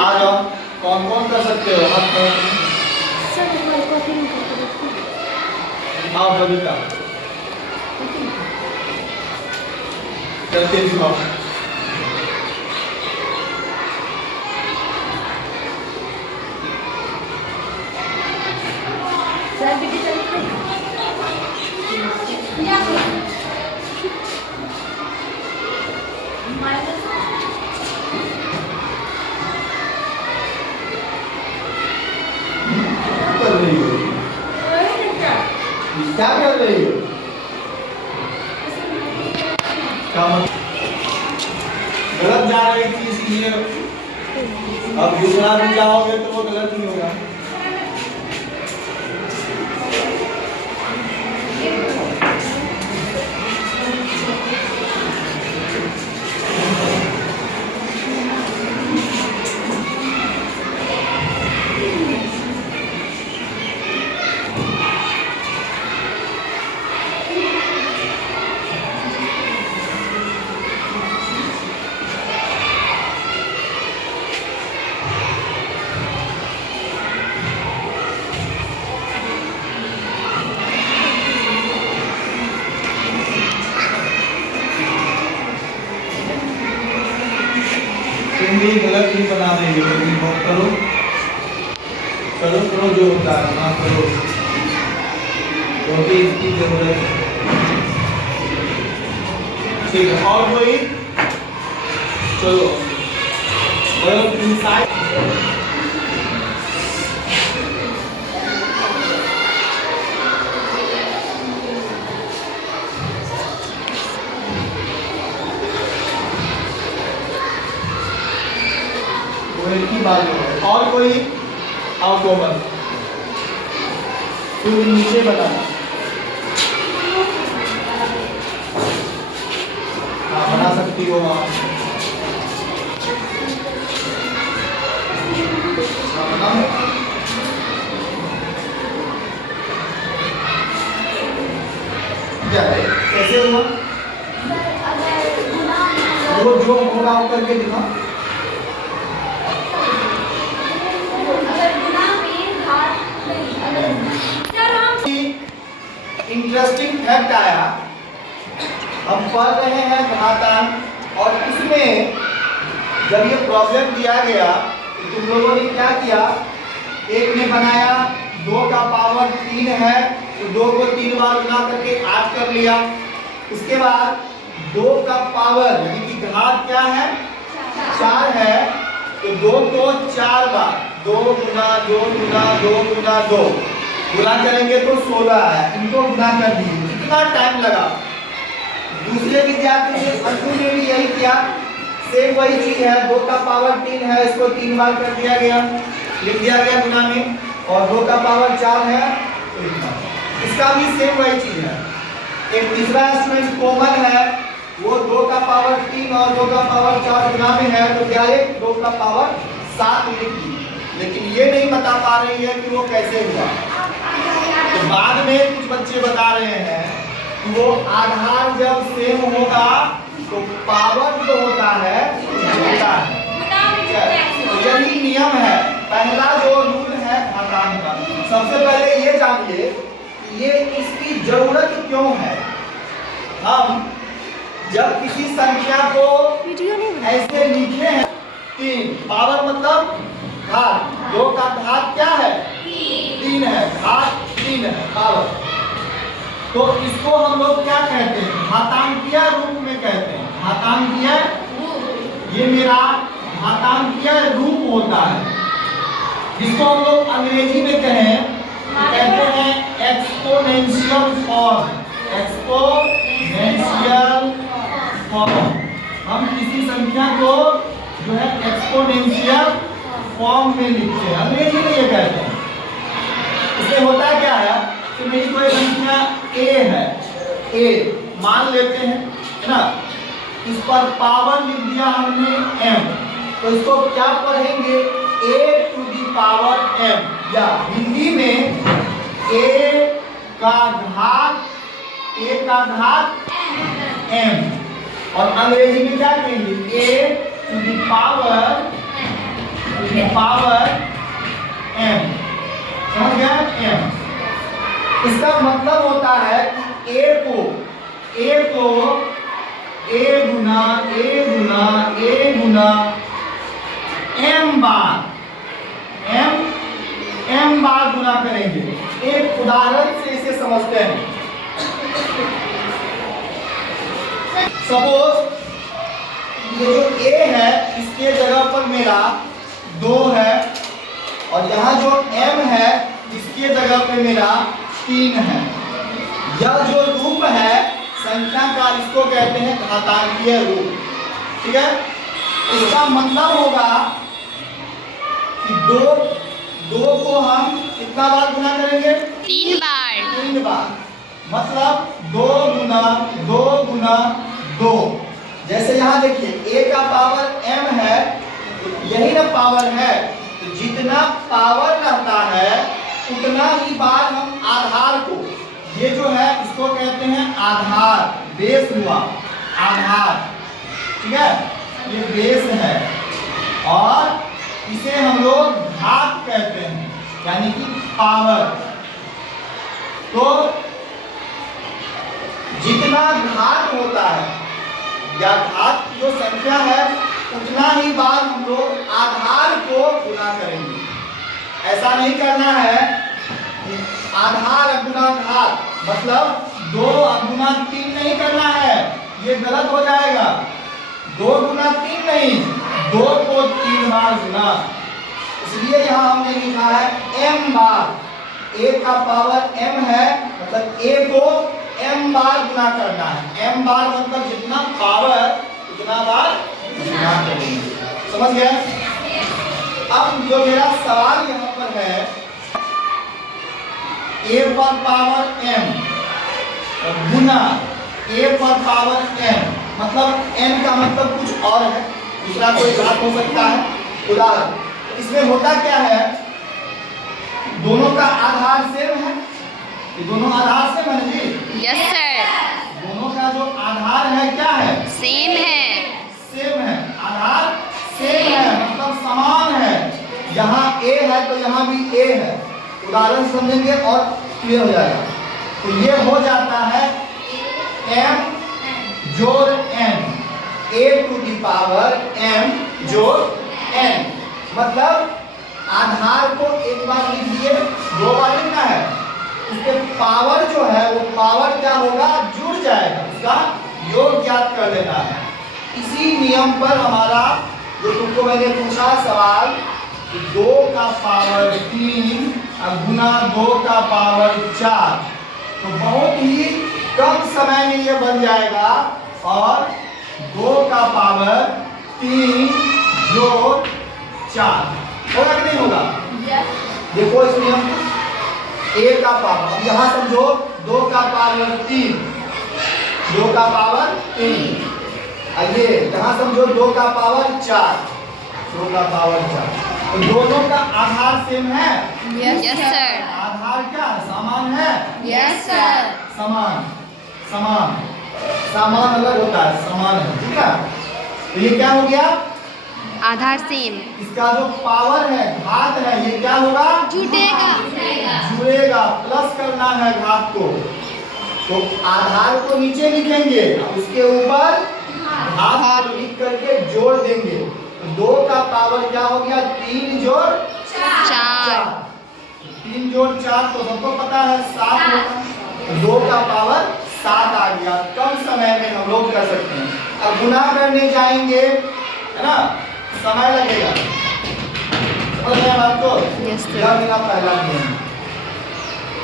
आ जाओ, कौन कौन कर सकते हो हाथ में? आओ बबीता, करके दिखाओ। कर रही हो? क्या कर रही हो? गलत जा रही थी इसलिए अब दूसरा भी जाओगे तो वो गलत नहीं होगा। तुम भी गलत नहीं बना रही हो, लेकिन करो करो करो जो होता है ना करो, क्योंकि इसकी जरूरत है। ठीक है, और कोई? चलो इनसाइड की बात है। और कोई? आओ कोमल, तू नीचे बना। हाँ बना सकती हो आप। क्या है कैसे हुआ? जो होगा वो करके दिखा। इंटरेस्टिंग फैक्ट आया, हम पढ़ रहे हैं घातांक और इसमें जब ये प्रॉब्लम दिया गया तो तुम लोगों ने क्या किया? एक ने बनाया 2 का पावर 3 है तो 2 को 3 बार गुना करके 8 कर लिया। उसके बाद 2 का पावर यानी कि घात क्या है? 4 है तो 2 को 4 बार 2 गुना 2 गुना 2 गुना 2 गुना करेंगे तो 16 है। इनको गुना कर दिए, कितना टाइम लगा? दूसरे विद्यार्थी ने अंशु ने भी यही किया, सेम वही चीज है। 2 का पावर 3 है, इसको 3 बार कर दिया गया, लिख दिया गया गुना में, और 2 का पावर 4 है तो इसका भी सेम वही चीज है। एक तीसरा स्टूडेंट कोमल है, वो 2 का पावर 3 और 2 का पावर 4 गुना में है तो क्या है? 2 का पावर 7 लिख दी, लेकिन ये नहीं बता पा रही है कि वो कैसे हुआ। तो बाद में कुछ बच्चे बता रहे हैं कि वो आधार जब सेम होगा तो पावर जो होता है होता है। तो यही नियम है, पहला जो रूल है घातांक का। सबसे पहले ये जानिए ये इसकी जरूरत क्यों है। हम जब किसी संख्या को ऐसे लिखे हैं 3 पावर मतलब घात, 2 का घात क्या है? 3 है, घात 3 है पावर, तो इसको हम लोग क्या कहते हैं? घातांकीय रूप में कहते हैं। घातांकीय, ये मेरा घातांकीय रूप होता है, जिसको हम लोग अंग्रेजी में कहें कहते हैं एक्सपोनेंशियल फॉर्म। एक्सपोनेंशियल फॉर्म, हम किसी संख्या को जो है एक्सपोनेंशियल फॉर्म में लिखते हैं, अंग्रेजी में ये कहते हैं। इसमें होता क्या है कि मेरी कोई संख्या a है, a मान लेते हैं है ना, इस पर पावर लिख दिया हमने m, तो इसको क्या पढ़ेंगे? a to the power m, या हिंदी में a का घात m, और अंग्रेजी में क्या कहेंगे? a to the power power m, समझ गया m। इसका मतलब होता है कि a को a गुना m बार गुना करेंगे। एक उदाहरण से इसे समझते हैं। सपोज ये जो a है इसके जगह पर मेरा 2 है और यहाँ जो m है इसके जगह पे मेरा 3 है। यह जो रूप है संख्या का इसको कहते हैं घातांकीय रूप, ठीक है। इसका मतलब होगा कि दो को हम कितना बार गुना करेंगे? 3 बार। मतलब 2 गुना 2। जैसे यहाँ देखिए a का पावर m है, यही ना पावर है, तो जितना पावर रहता है उतना ही बार हम आधार को, ये जो है इसको कहते हैं आधार, बेस हुआ आधार, ठीक है, ये बेस है और इसे हम लोग घात कहते हैं, यानी कि पावर। तो जितना घात होता है या घात जो संख्या है उतना ही बार हम लोग आधार को गुना करेंगे। ऐसा नहीं करना है कि आधार गुना घात, मतलब 2 गुना 3 नहीं करना है, ये गलत हो जाएगा। 2 गुना 3 नहीं, 2 को 3 बार गुना। इसलिए यहाँ हमने लिखा है m बार। a का पावर m है, मतलब a को m बार गुना करना है। m बार मतलब जितना पावर उतना बार गुना करेंगे। समझ गए? अब जो मेरा सवाल यहाँ पर है a पर पावर m गुना a पर पावर m, मतलब n का मतलब कुछ और है, दूसरा कोई घात हो सकता है। उदाहरण इसमें होता क्या है, दोनों का आधार सेम है, ये दोनों आधार सेम है जी। Yes sir. दोनों का जो आधार है क्या है? सेम है। सेम है, आधार सेम है, मतलब समान है। यहाँ a है तो यहाँ भी a है। उदाहरण समझेंगे और क्लियर हो जाएगा। तो ये हो जाता है m जोड़ n, a to the power m जोड़ n। मतलब आधार को एक बार लिख दिए, 2 बार लिखना है, उसके पावर जो है वो पावर क्या होगा? जुड़ जाएगा, उसका योग ज्ञात कर लेना है। इसी नियम पर हमारा जो तुमको मैंने पूछा सवाल, 2 का पावर 3 गुना 2 का पावर 4, तो बहुत ही कम समय में ये बन जाएगा। और 2 का पावर 3 जोड़ 4 होगा कि नहीं होगा? देखो इस नियम को, a का पावर, अब यहाँ समझो 2 का पावर 3, 2 का पावर 3, ये यहाँ समझो 2 का पावर 4, 2 का पावर 4। तो दोनों का आधार सेम है? Yes sir. आधार क्या समान है? Yes sir. समान, समान, समान अलग होता है, समान है, ठीक है। तो ये क्या हो गया? आधार सेम। इसका जो पावर है, घात है, ये क्या होगा? जुड़ेगा। जुड़ेगा, प्लस करना है घात को। तो आधार को नीचे लिखेंगे, उसके ऊपर घात को लिख करके जोड़ देंगे। तो 2 का पावर क्या हो गया? 3 जोड़ 4। 3 जोड़ 4 तो सबको पता है 7 होगा। तो 2 का पावर 7 आ गया। कम समय में हम लोग कर सकते हैं। अब गुना करने जाएंगे, है ना, समय लगेगा। समझ रहे हैं बात को? Yes sir. यह मेरा पहला नियम है।